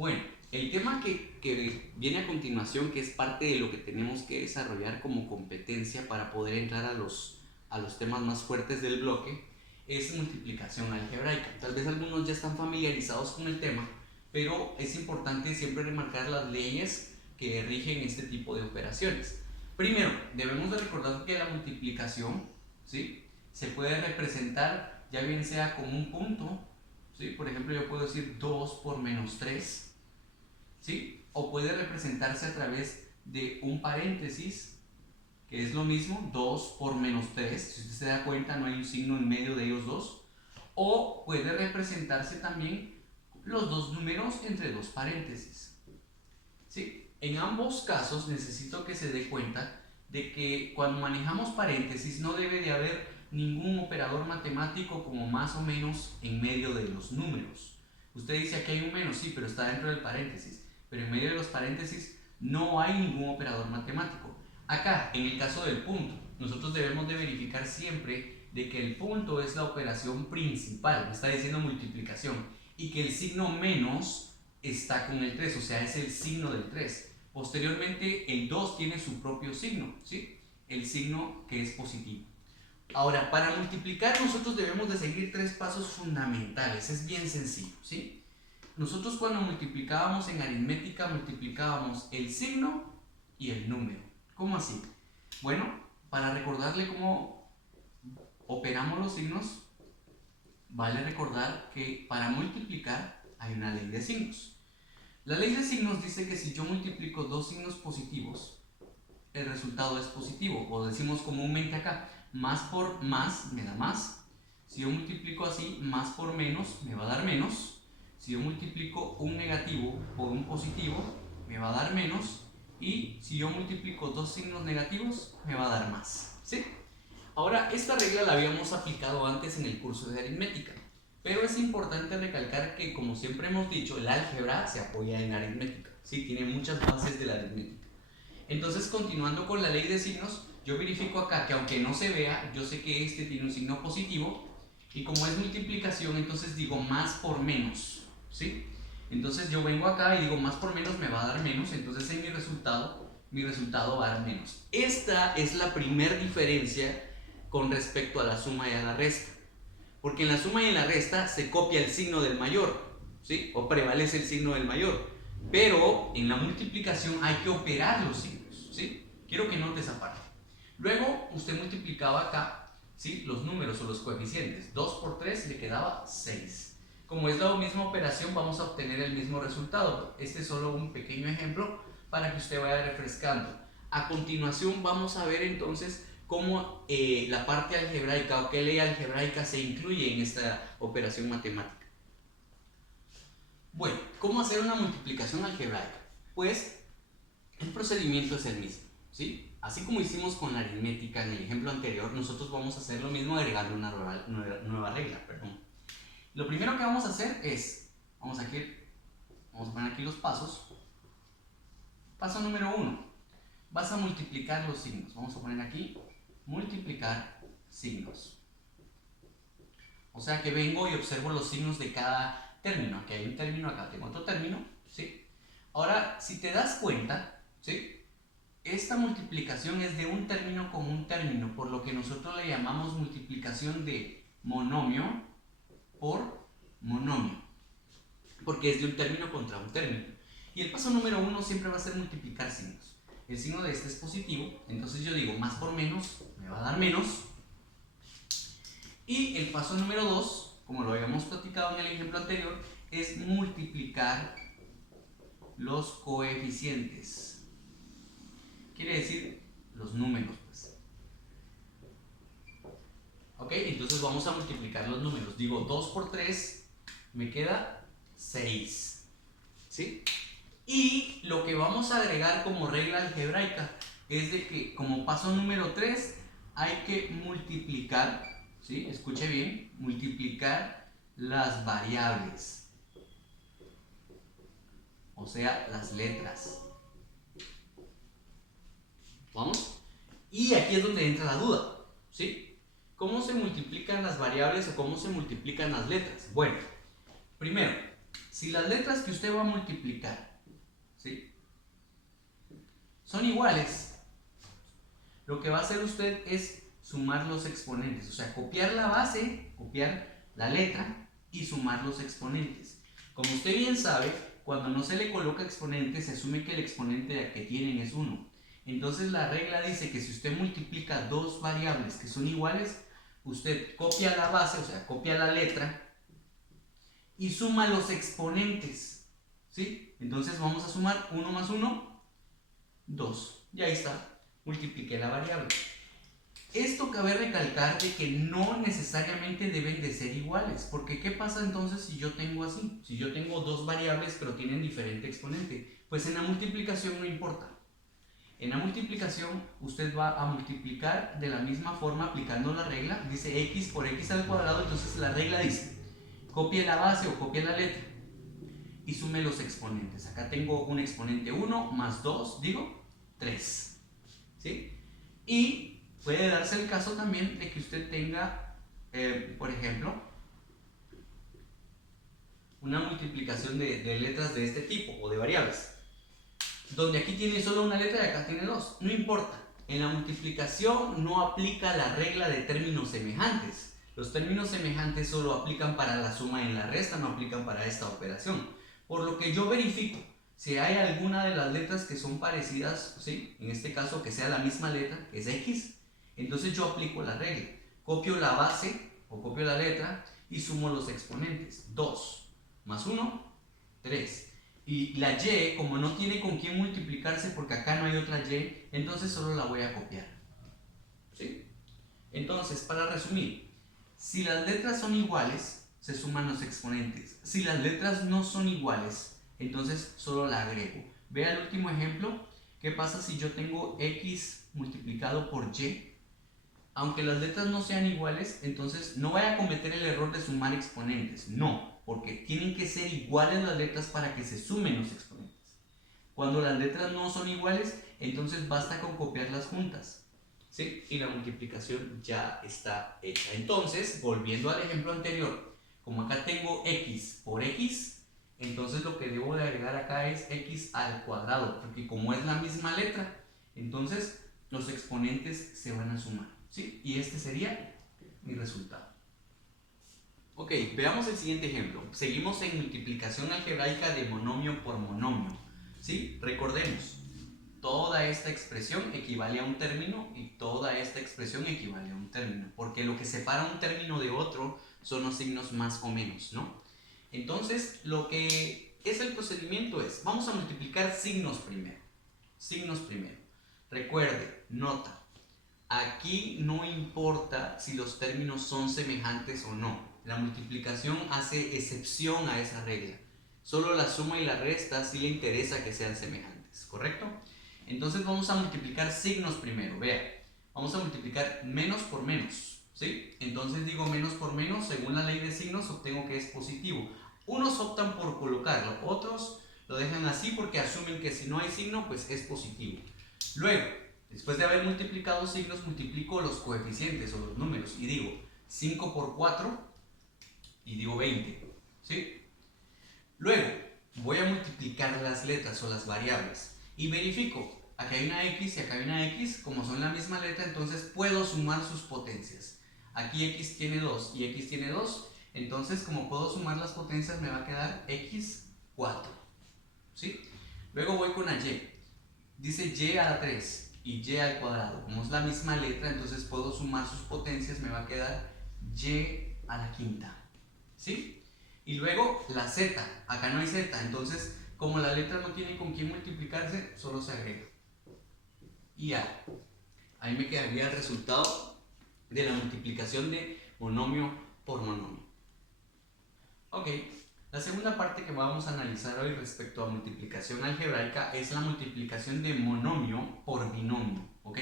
Bueno, el tema que viene a continuación, que es parte de lo que tenemos que desarrollar como competencia para poder entrar a los temas más fuertes del bloque, es multiplicación algebraica. Tal vez algunos ya están familiarizados con el tema, pero es importante siempre remarcar las leyes que rigen este tipo de operaciones. Primero, debemos de recordar que la multiplicación, ¿sí?, se puede representar ya bien sea con un punto, ¿sí? Por ejemplo, yo puedo decir 2 por menos 3, ¿sí? O puede representarse a través de un paréntesis, que es lo mismo, 2 por menos 3. Si usted se da cuenta, no hay un signo en medio de ellos dos. O puede representarse también los dos números entre dos paréntesis, ¿sí? En ambos casos necesito que se dé cuenta de que cuando manejamos paréntesis no debe de haber ningún operador matemático como más o menos en medio de los números. Usted dice aquí hay un menos, sí, pero está dentro del paréntesis. Pero en medio de los paréntesis no hay ningún operador matemático. Acá, en el caso del punto, nosotros debemos de verificar siempre de que el punto es la operación principal, me está diciendo multiplicación, y que el signo menos está con el 3, o sea, es el signo del 3. Posteriormente, el 2 tiene su propio signo, ¿sí? El signo que es positivo. Ahora, para multiplicar nosotros debemos de seguir tres pasos fundamentales, es bien sencillo, ¿sí? Nosotros cuando multiplicábamos en aritmética multiplicábamos el signo y el número. ¿Cómo así? Bueno, para recordarle cómo operamos los signos, vale recordar que para multiplicar hay una ley de signos. La ley de signos dice que si yo multiplico dos signos positivos, el resultado es positivo, o decimos comúnmente acá, más por más me da más. Si yo multiplico así, más por menos me va a dar menos. Si yo multiplico un negativo por un positivo, me va a dar menos. Y si yo multiplico dos signos negativos, me va a dar más, ¿sí? Ahora, esta regla la habíamos aplicado antes en el curso de aritmética, pero es importante recalcar que, como siempre hemos dicho, el álgebra se apoya en aritmética, ¿sí? Tiene muchas bases de la aritmética. Entonces, continuando con la ley de signos, yo verifico acá que aunque no se vea, yo sé que este tiene un signo positivo, y como es multiplicación, entonces digo más por menos, ¿sí? Entonces yo vengo acá y digo más por menos me va a dar menos, entonces en mi resultado va a dar menos. Esta es la primera diferencia con respecto a la suma y a la resta, porque en la suma y en la resta se copia el signo del mayor, ¿sí? O prevalece el signo del mayor, pero en la multiplicación hay que operar los signos, ¿sí? Quiero que notes esa parte. Luego usted multiplicaba acá, ¿sí?, los números o los coeficientes. 2 por 3 le quedaba 6. Como es la misma operación, vamos a obtener el mismo resultado. Este es solo un pequeño ejemplo para que usted vaya refrescando. A continuación vamos a ver entonces cómo la parte algebraica o qué ley algebraica se incluye en esta operación matemática. Bueno, ¿cómo hacer una multiplicación algebraica? Pues el procedimiento es el mismo, ¿sí? Así como hicimos con la aritmética en el ejemplo anterior, nosotros vamos a hacer lo mismo agregando una nueva regla, perdón. Lo primero que vamos a hacer es, vamos a poner aquí los pasos. Paso número 1, vas a multiplicar los signos. Vamos a poner aquí, multiplicar signos. O sea que vengo y observo los signos de cada término. Aquí hay un término, acá tengo otro término, ¿sí? Ahora, si te das cuenta, ¿sí?, esta multiplicación es de un término con un término, por lo que nosotros le llamamos multiplicación de monomio por monomio, porque es de un término contra un término. Y el paso número 1 siempre va a ser multiplicar signos. El signo de este es positivo, entonces yo digo más por menos me va a dar menos. Y el paso número 2, como lo habíamos platicado en el ejemplo anterior, es multiplicar los coeficientes. Quiere decir los números, pues. Ok, entonces vamos a multiplicar los números. Digo 2 por 3 me queda 6, ¿sí? Y lo que vamos a agregar como regla algebraica es de que como paso número 3 hay que multiplicar, ¿sí? Escuche bien, multiplicar las variables, o sea, las letras. ¿Vamos? Y aquí es donde entra la duda, ¿sí? ¿Cómo se multiplican las variables o cómo se multiplican las letras? Bueno, primero, Si las letras que usted va a multiplicar, ¿sí?, son iguales, lo que va a hacer usted es sumar los exponentes, o sea, copiar la base, copiar la letra y sumar los exponentes. Como usted bien sabe, cuando no se le coloca exponente, se asume que el exponente que tienen es 1. Entonces la regla dice que si usted multiplica dos variables que son iguales, usted copia la base, o sea, copia la letra y suma los exponentes, ¿sí? Entonces vamos a sumar 1 más 1, 2. Y ahí está, multipliqué la variable. Esto cabe recalcar de que no necesariamente deben de ser iguales, porque ¿qué pasa entonces si yo tengo así? Si yo tengo dos variables pero tienen diferente exponente, pues en la multiplicación no importa. En la multiplicación usted va a multiplicar de la misma forma aplicando la regla, dice x por x al cuadrado, entonces la regla dice, copie la base o copie la letra y sume los exponentes. Acá tengo un exponente 1 más 2, digo, 3, ¿sí? Y puede darse el caso también de que usted tenga, por ejemplo, una multiplicación de letras de este tipo o de variables, donde aquí tiene solo una letra y acá tiene dos. No importa, en la multiplicación no aplica la regla de términos semejantes. Los términos semejantes solo aplican para la suma y la resta, no aplican para esta operación. Por lo que yo verifico si hay alguna de las letras que son parecidas, ¿sí?, en este caso que sea la misma letra, que es x, entonces yo aplico la regla. Copio la base o copio la letra y sumo los exponentes. 2 más 1, 3. Y la y, como no tiene con quién multiplicarse porque acá no hay otra y, entonces solo la voy a copiar, ¿sí? Entonces, para resumir, si las letras son iguales, se suman los exponentes. Si las letras no son iguales, entonces solo la agrego. Vea el último ejemplo. ¿Qué pasa si yo tengo x multiplicado por y? Aunque las letras no sean iguales, entonces no voy a cometer el error de sumar exponentes. No, porque tienen que ser iguales las letras para que se sumen los exponentes. Cuando las letras no son iguales, entonces basta con copiarlas juntas, ¿sí? Y la multiplicación ya está hecha. Entonces, volviendo al ejemplo anterior, como acá tengo x por x, entonces lo que debo de agregar acá es x al cuadrado, porque como es la misma letra, entonces los exponentes se van a sumar, ¿sí? Y este sería mi resultado. Ok, veamos el siguiente ejemplo. Seguimos en multiplicación algebraica de monomio por monomio, ¿sí? Recordemos, toda esta expresión equivale a un término y toda esta expresión equivale a un término, porque lo que separa un término de otro son los signos más o menos, ¿no? Entonces, lo que es el procedimiento es, vamos a multiplicar signos primero. Signos primero. Recuerde, nota, aquí no importa si los términos son semejantes o no. La multiplicación hace excepción a esa regla. Solo la suma y la resta sí le interesa que sean semejantes, ¿correcto? Entonces vamos a multiplicar signos primero. Vea, vamos a multiplicar menos por menos, ¿sí? Entonces digo menos por menos, según la ley de signos obtengo que es positivo. Unos optan por colocarlo, otros lo dejan así porque asumen que si no hay signo, pues es positivo. Luego, después de haber multiplicado signos, multiplico los coeficientes o los números y digo 5 por 4 y digo 20, ¿sí? Luego, voy a multiplicar las letras o las variables y verifico, acá hay una x y acá hay una x, como son la misma letra, entonces puedo sumar sus potencias. Aquí x tiene 2 y x tiene 2, entonces como puedo sumar las potencias me va a quedar x4, ¿sí? Luego voy con la y, dice y a la 3 y y al cuadrado, como es la misma letra, entonces puedo sumar sus potencias, me va a quedar y a la quinta, ¿sí? Y luego la z, acá no hay z, entonces como la letra no tiene con quién multiplicarse, solo se agrega. Y a, ahí me quedaría el resultado de la multiplicación de monomio por monomio. Ok, la segunda parte que vamos a analizar hoy respecto a multiplicación algebraica es la multiplicación de monomio por binomio, ¿ok?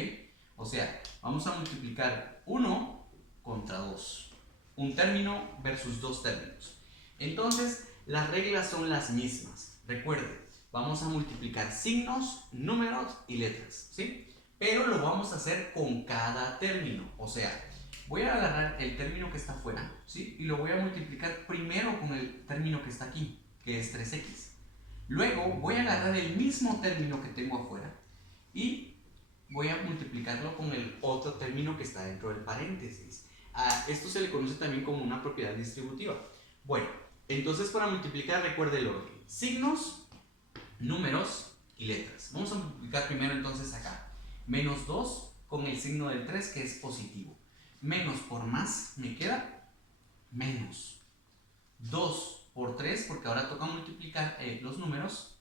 O sea, vamos a multiplicar 1 contra 2, un término versus dos términos. Entonces, las reglas son las mismas. Recuerden, vamos a multiplicar signos, números y letras, ¿sí? Pero lo vamos a hacer con cada término. O sea, voy a agarrar el término que está afuera, ¿sí? Y lo voy a multiplicar primero con el término que está aquí, que es 3x. Luego voy a agarrar el mismo término que tengo afuera y voy a multiplicarlo con el otro término que está dentro del paréntesis. A esto se le conoce también como una propiedad distributiva. Bueno, entonces para multiplicar recuerde el orden. Signos, números y letras. Vamos a multiplicar primero entonces acá. Menos 2 con el signo del 3 que es positivo. Menos por más me queda menos. 2 por 3, porque ahora toca multiplicar los números,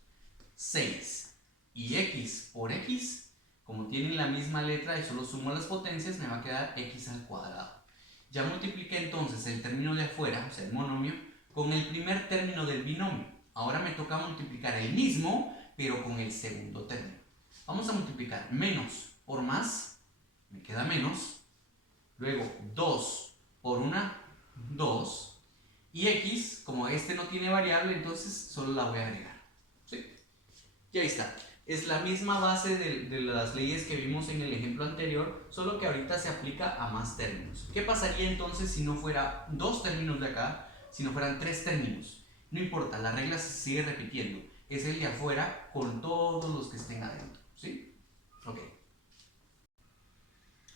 6. Y x por x, como tienen la misma letra y solo sumo las potencias, me va a quedar x al cuadrado. Ya multipliqué entonces el término de afuera, o sea el monomio, con el primer término del binomio. Ahora me toca multiplicar el mismo, pero con el segundo término. Vamos a multiplicar menos por más, me queda menos. Luego 2 por una, 2. Y x, como este no tiene variable, entonces solo la voy a agregar. ¿Sí? Y ahí está. Es la misma base de las leyes que vimos en el ejemplo anterior, solo que ahorita se aplica a más términos. ¿Qué pasaría entonces si no fuera 2 términos de acá, si no fueran 3 términos? No importa, la regla se sigue repitiendo. Es el de afuera con todos los que estén adentro. ¿Sí? Ok.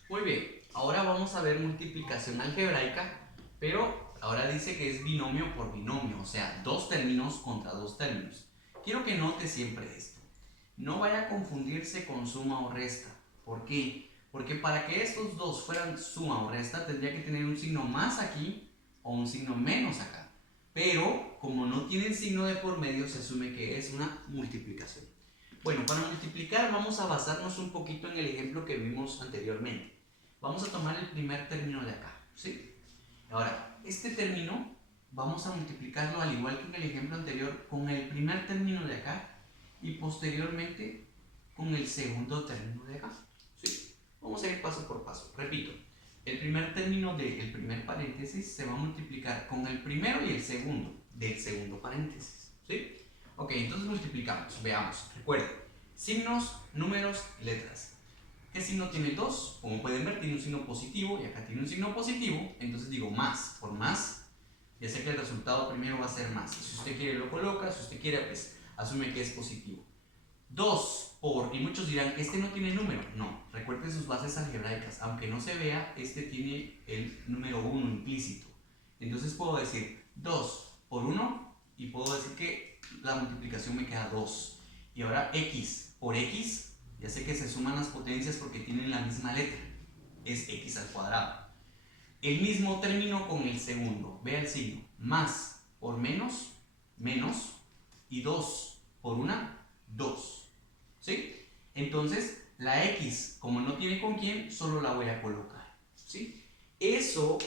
Muy bien. Ahora vamos a ver multiplicación algebraica, pero ahora dice que es binomio por binomio, o sea, 2 términos contra 2 términos. Quiero que note siempre esto. No vaya a confundirse con suma o resta. ¿Por qué? Porque para que estos dos fueran suma o resta, tendría que tener un signo más aquí o un signo menos acá. Pero, como no tienen signo de por medio, se asume que es una multiplicación. Bueno, para multiplicar vamos a basarnos un poquito en el ejemplo que vimos anteriormente. Vamos a tomar el primer término de acá, ¿sí? Ahora, este término vamos a multiplicarlo al igual que en el ejemplo anterior con el primer término de acá y posteriormente con el segundo término de acá, ¿sí? Vamos a ir paso por paso. Repito, el primer término del primer paréntesis se va a multiplicar con el primero y el segundo del segundo paréntesis, ¿sí? Ok, entonces multiplicamos. Veamos, recuerden, signos, números, letras. ¿Qué signo tiene 2? Como pueden ver, tiene un signo positivo y acá tiene un signo positivo. Entonces digo más por más. Ya sé que el resultado primero va a ser más. Si usted quiere lo coloca, si usted quiere pues asume que es positivo. 2 por, y muchos dirán, este no tiene número. No, recuerden sus bases algebraicas. Aunque no se vea, este tiene el número 1 implícito. Entonces puedo decir 2 por 1 y puedo decir que la multiplicación me queda 2. Y ahora x por x, ya sé que se suman las potencias porque tienen la misma letra, es x al cuadrado. El mismo término con el segundo, vea el signo, más por menos, menos, y 2 por una, 2. ¿Sí? Entonces, la x, como no tiene con quién, solo la voy a colocar. ¿Sí? Eso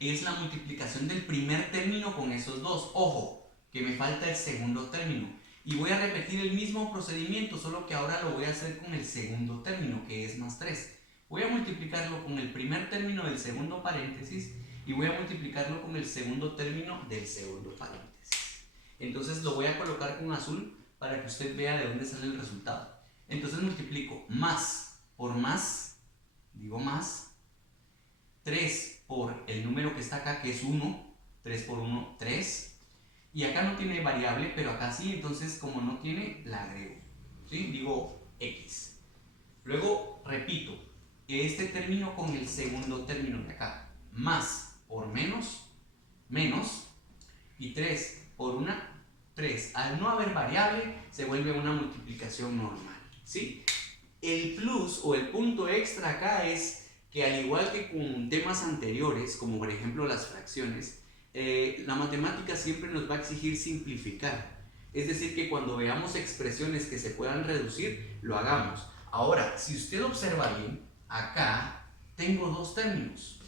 es la multiplicación del primer término con esos dos. Ojo, que me falta el segundo término. Y voy a repetir el mismo procedimiento, solo que ahora lo voy a hacer con el segundo término, que es más 3. Voy a multiplicarlo con el primer término del segundo paréntesis y voy a multiplicarlo con el segundo término del segundo paréntesis. Entonces lo voy a colocar con azul para que usted vea de dónde sale el resultado. Entonces multiplico más por más, digo más, 3 por el número que está acá, que es 1, 3 por 1, 3. Y acá no tiene variable, pero acá sí, entonces como no tiene, la agrego. ¿Sí? Digo x. Luego repito, este término con el segundo término de acá. Más por menos, menos. Y 3 por una, 3. Al no haber variable, se vuelve una multiplicación normal. ¿Sí? El plus o el punto extra acá es que al igual que con temas anteriores, como por ejemplo las fracciones, la matemática siempre nos va a exigir simplificar. Es decir, que cuando veamos expresiones que se puedan reducir, lo hagamos. Ahora, si usted observa bien, acá tengo 2 términos.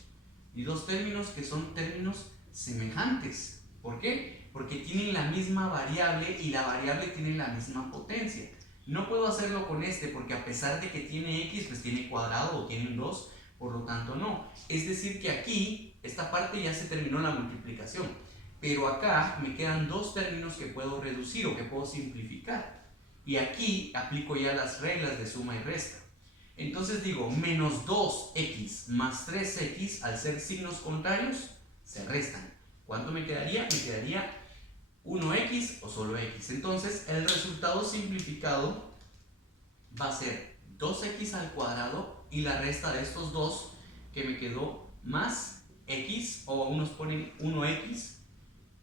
Y 2 términos que son términos semejantes. ¿Por qué? Porque tienen la misma variable y la variable tiene la misma potencia. No puedo hacerlo con este porque a pesar de que tiene x, pues tiene cuadrado o tiene un 2, por lo tanto no. Es decir que aquí, esta parte ya se terminó la multiplicación. Pero acá me quedan 2 términos que puedo reducir o que puedo simplificar. Y aquí aplico ya las reglas de suma y resta. Entonces digo, menos 2x más 3x, al ser signos contrarios, se restan. ¿Cuánto me quedaría? Me quedaría 1x o solo x. Entonces el resultado simplificado va a ser 2x al cuadrado y la resta de estos dos que me quedó más x, o unos ponen 1x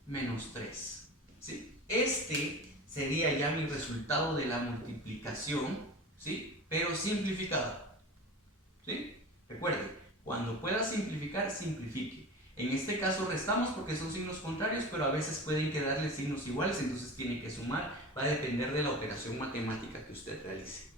menos 3. ¿Sí? Este sería ya mi resultado de la multiplicación, ¿sí? Pero simplificado. ¿Sí? Recuerde, cuando pueda simplificar, simplifique. En este caso restamos porque son signos contrarios, pero a veces pueden quedarle signos iguales, entonces tiene que sumar. Va a depender de la operación matemática que usted realice.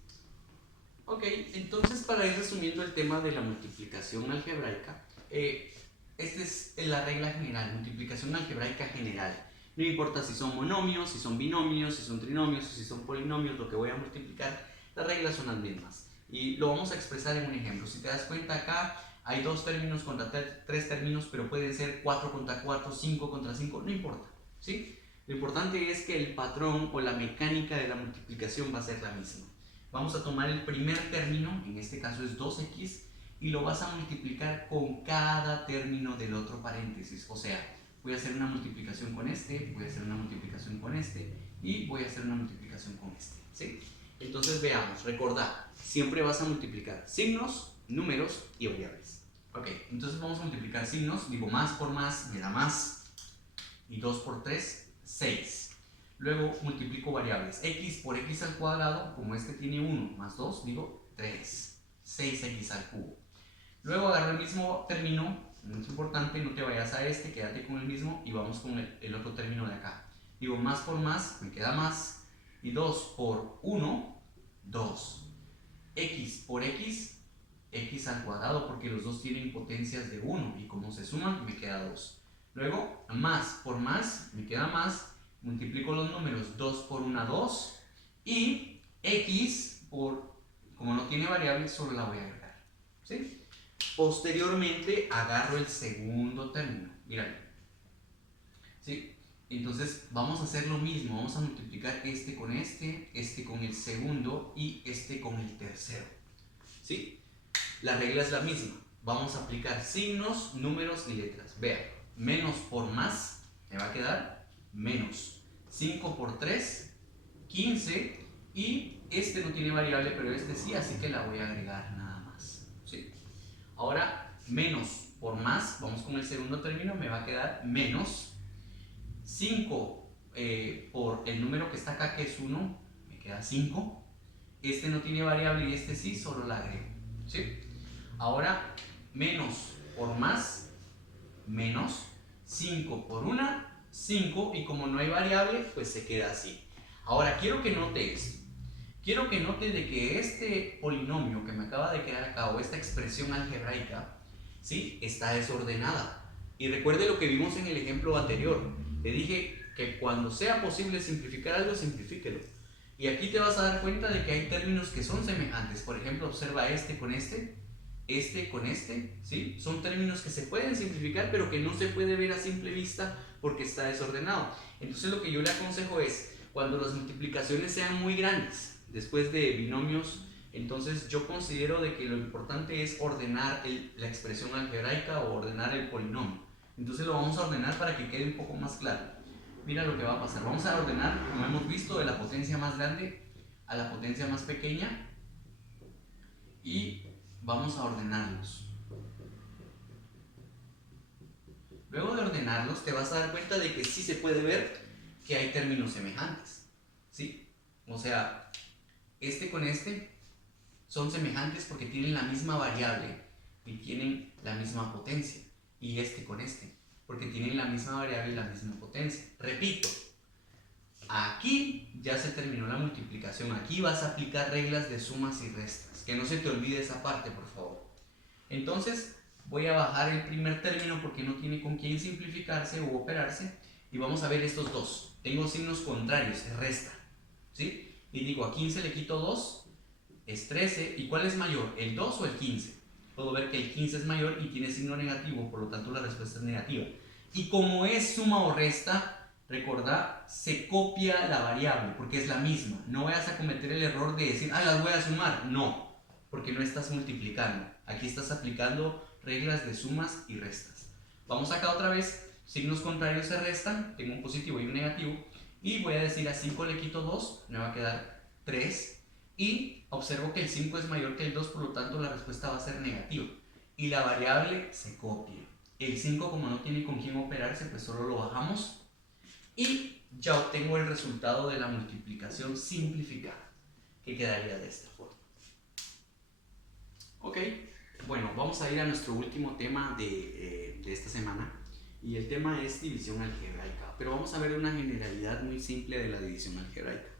Ok, entonces para ir resumiendo el tema de la multiplicación algebraica, esta es la regla general, multiplicación algebraica general. No importa si son monomios, si son binomios, si son trinomios, si son polinomios, lo que voy a multiplicar, las reglas son las mismas. Y lo vamos a expresar en un ejemplo. Si te das cuenta acá, hay dos términos contra tres términos, pero pueden ser 4 contra 4, 5 contra 5, no importa, ¿sí? Lo importante es que el patrón o la mecánica de la multiplicación va a ser la misma. Vamos a tomar el primer término, en este caso es 2x, y lo vas a multiplicar con cada término del otro paréntesis. O sea, voy a hacer una multiplicación con este, voy a hacer una multiplicación con este, y voy a hacer una multiplicación con este, ¿sí? Entonces veamos, recordad, siempre vas a multiplicar signos, números y variables. Ok, entonces vamos a multiplicar signos, digo más por más me da más, y 2 por 3, 6. Luego multiplico variables, x por x al cuadrado, como este tiene 1 más 2, digo 3, 6x al cubo. Luego agarro el mismo término, muy importante, no te vayas a este, quédate con el mismo y vamos con el otro término de acá. Digo más por más, me queda más, y 2 por 1, 2. X por x, x al cuadrado, porque los dos tienen potencias de 1 y como se suman me queda 2. Luego más por más, me queda más, multiplico los números, 2 por 1, 2, y x, como no tiene variable, solo la voy a agregar, ¿sí? Posteriormente agarro el segundo término, míralo, ¿sí? Entonces vamos a hacer lo mismo, vamos a multiplicar este con el segundo y este con el tercero, ¿sí? La regla es la misma, vamos a aplicar signos, números y letras. Vean, menos por más me va a quedar menos 5 por 3, 15, y este no tiene variable pero este sí, así que la voy a agregar nada más, ¿sí? Ahora menos por más, vamos con el segundo término, me va a quedar menos 5 por el número que está acá, que es 1, me queda 5. Este no tiene variable y este sí, solo la agrego, ¿sí? Ahora, menos por más, menos 5 por 1, 5, y como no hay variable, pues se queda así. Ahora, quiero que note esto. Quiero que note de que este polinomio que me acaba de quedar acá, o esta expresión algebraica, ¿sí?, está desordenada. Y recuerde lo que vimos en el ejemplo anterior. Le dije que cuando sea posible simplificar algo, simplifíquelo. Y aquí te vas a dar cuenta de que hay términos que son semejantes. Por ejemplo, observa este con este con este, ¿sí? Son términos que se pueden simplificar, pero que no se puede ver a simple vista porque está desordenado. Entonces lo que yo le aconsejo es, cuando las multiplicaciones sean muy grandes, después de binomios, entonces yo considero de que lo importante es ordenar la expresión algebraica o ordenar el polinomio. Entonces lo vamos a ordenar para que quede un poco más claro. Mira lo que va a pasar. Vamos a ordenar, como hemos visto, de la potencia más grande a la potencia más pequeña, y vamos a ordenarlos. Luego de ordenarlos te vas a dar cuenta de que sí se puede ver que hay términos semejantes, ¿sí? O sea, este con este son semejantes porque tienen la misma variable y tienen la misma potencia, y este con este porque tienen la misma variable y la misma potencia. Repito, aquí ya se terminó la multiplicación, aquí vas a aplicar reglas de sumas y restas, que no se te olvide esa parte, por favor. Entonces voy a bajar el primer término porque no tiene con quién simplificarse o operarse, y vamos a ver estos dos. Tengo signos contrarios, es resta, ¿sí? Y digo, a 15 le quito 2, es 13, ¿y cuál es mayor, el 2 o el 15? Puedo ver que el 15 es mayor y tiene signo negativo, por lo tanto la respuesta es negativa. Y como es suma o resta, recordad, se copia la variable porque es la misma. No vayas a cometer el error de decir, las voy a sumar. No, porque no estás multiplicando. Aquí estás aplicando reglas de sumas y restas. Vamos acá otra vez. signos contrarios se restan, tengo un positivo y un negativo, y voy a decir a 5 le quito 2, me va a quedar 3, y observo que el 5 es mayor que el 2, por lo tanto la respuesta va a ser negativa, y la variable se copia. El 5, como no tiene con quién operarse, pues solo lo bajamos, y ya obtengo el resultado de la multiplicación simplificada, que quedaría de esta forma. Ok, bueno, vamos a ir a nuestro último tema de esta semana, y el tema es división algebraica, pero vamos a ver una generalidad muy simple de la división algebraica.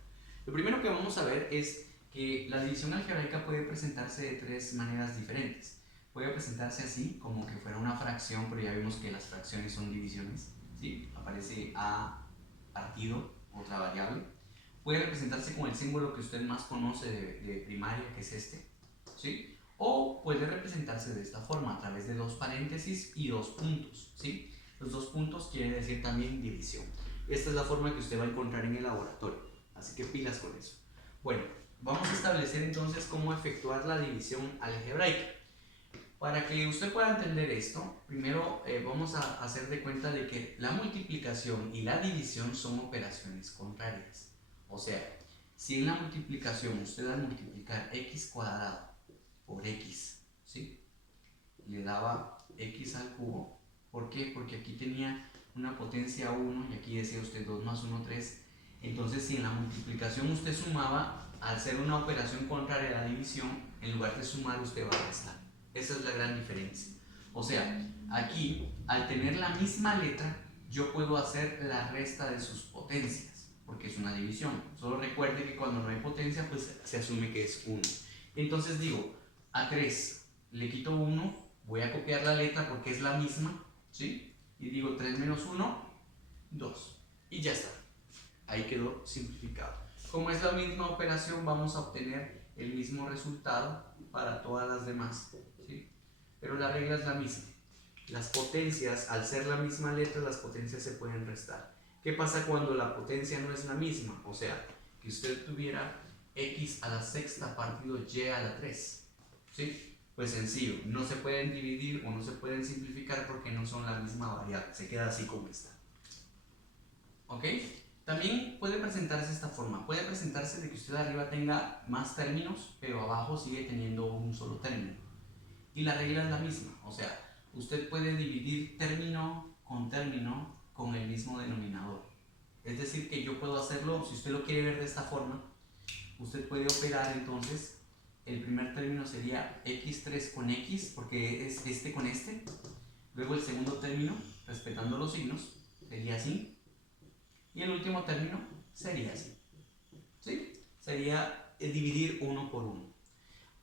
Lo primero que vamos a ver es que la división algebraica puede presentarse de tres maneras diferentes. Puede presentarse así, como que fuera una fracción, pero ya vimos que las fracciones son divisiones, ¿sí? Aparece a partido, otra variable. Puede representarse con el símbolo que usted más conoce de primaria, que es este, ¿sí? O puede representarse de esta forma, a través de dos paréntesis y dos puntos, ¿sí? Los dos puntos quieren decir también división. Esta es la forma que usted va a encontrar en el laboratorio, así que pilas con eso. Bueno, vamos a establecer entonces cómo efectuar la división algebraica. Para que usted pueda entender esto, primero vamos a hacer de cuenta de que la multiplicación y la división son operaciones contrarias. O sea, si en la multiplicación usted al multiplicar x cuadrado por x, ¿sí? Le daba x al cubo. ¿Por qué? Porque aquí tenía una potencia 1 y aquí decía usted 2 más 1, 3. Entonces, si en la multiplicación usted sumaba, al ser una operación contraria a la división, en lugar de sumar, usted va a restar. Esa es la gran diferencia. O sea, aquí, al tener la misma letra, yo puedo hacer la resta de sus potencias, porque es una división. Solo recuerde que cuando no hay potencia, pues se asume que es 1. Entonces digo, a 3 le quito 1, voy a copiar la letra porque es la misma, ¿sí? Y digo 3 menos 1, 2. Y ya está. Ahí quedó simplificado. Como es la misma operación, vamos a obtener el mismo resultado para todas las demás, ¿sí? Pero la regla es la misma. Las potencias, al ser la misma letra, las potencias se pueden restar. ¿Qué pasa cuando la potencia no es la misma? O sea, que usted tuviera x a la sexta partido y a la 3, ¿sí? Pues sencillo, no se pueden dividir o no se pueden simplificar porque no son la misma variable, se queda así como está. ¿Ok? También puede presentarse de esta forma, puede presentarse de que usted arriba tenga más términos, pero abajo sigue teniendo un solo término. Y la regla es la misma, o sea, usted puede dividir término con el mismo denominador. Es decir, que yo puedo hacerlo, si usted lo quiere ver de esta forma, usted puede operar entonces, el primer término sería x3 con x, porque es este con este. Luego el segundo término, respetando los signos, sería así. Y el último término sería así, ¿sí? Sería dividir uno por uno.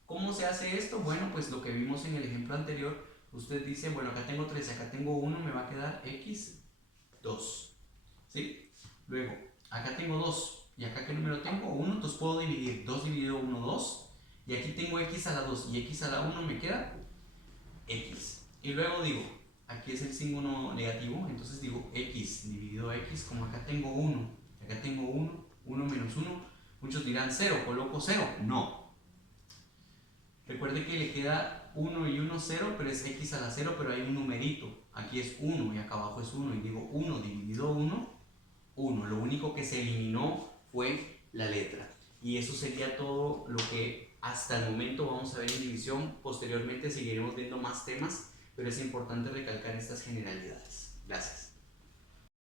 ¿Cómo se hace esto? Bueno, pues lo que vimos en el ejemplo anterior, usted dice, bueno, acá tengo 3, acá tengo 1, me va a quedar x2, ¿sí? Luego, acá tengo 2, y acá ¿qué número tengo? 1, entonces puedo dividir 2 dividido 1, 2, y aquí tengo x a la 2 y x a la 1 me queda x. Y luego digo, aquí es el signo negativo, entonces digo x dividido x, como acá tengo 1, acá tengo 1, 1 menos 1, muchos dirán 0, coloco 0, no. Recuerde que le queda 1 y 1, 0, pero es x a la 0, pero hay un numerito. Aquí es 1 y acá abajo es 1. Y digo 1 dividido 1, 1. Lo único que se eliminó fue la letra. Y eso sería todo lo que hasta el momento vamos a ver en división. Posteriormente seguiremos viendo más temas, pero es importante recalcar estas generalidades. Gracias.